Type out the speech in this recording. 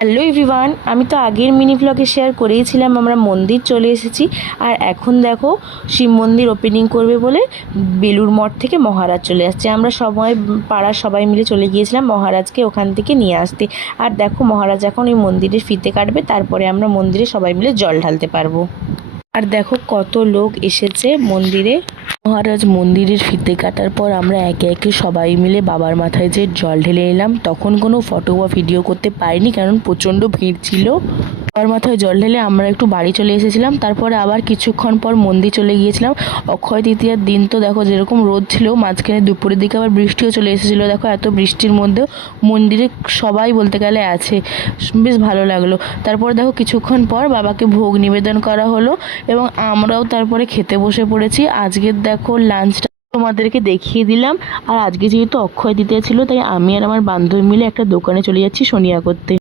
Hello everyone, আমি তো আগের মিনি ব্লগে শেয়ার করেইছিলাম আমরা মন্দির চলে এসেছি। আর এখন দেখো শিব মন্দির ওপেনিং করবে বলে বেলুর মঠ থেকে মহারাজ চলে আসছে। আমরা সবাই পাড়ার সবাই মিলে চলে গিয়েছিলাম মহারাজকে ওখান থেকে নিয়ে আসতে। আর দেখো মহারাজ এখন এই মন্দিরের ফিতে কাটবে, তারপরে আমরা মন্দিরে সবাই মিলে জল ঢালতে পারবো। আর দেখো কত লোক এসেছে মন্দিরে। মহারাজ মন্দিরের ফিতে কাটার পর আমরা একে একে সবাই মিলে বাবার মাথায় যে জল ঢেলে এলাম। তখন কোনো ফটো বা ভিডিও করতে পারিনি কারণ প্রচণ্ড ভিড় ছিল। বাবার মাথায় জল ঢেলে আমরা একটু বাড়ি চলে এসেছিলাম, তারপরে আবার কিছুক্ষণ পর মন্দির চলে গিয়েছিলাম। অক্ষয় তৃতীয়ার দিন তো দেখো যেরকম রোদ ছিল, মাঝখানে দুপুরের দিকে আবার বৃষ্টিও চলে এসেছিলো। দেখো এত বৃষ্টির মধ্যেও মন্দিরে সবাই বলতে গেলে আছে, বেশ ভালো লাগলো। তারপর দেখো কিছুক্ষণ পর বাবাকে ভোগ নিবেদন করা হলো এবং আমরাও তারপরে খেতে বসে পড়েছি। আজকের দেখো লাঞ্চটা তোমাদেরকে দেখিয়ে দিলাম। আর আজকে যেহেতু অক্ষয় তৃতীয়া ছিল, তাই আমি আর আমার বান্ধবী মিলে একটা দোকানে চলে যাচ্ছি সোনিয়া করতে।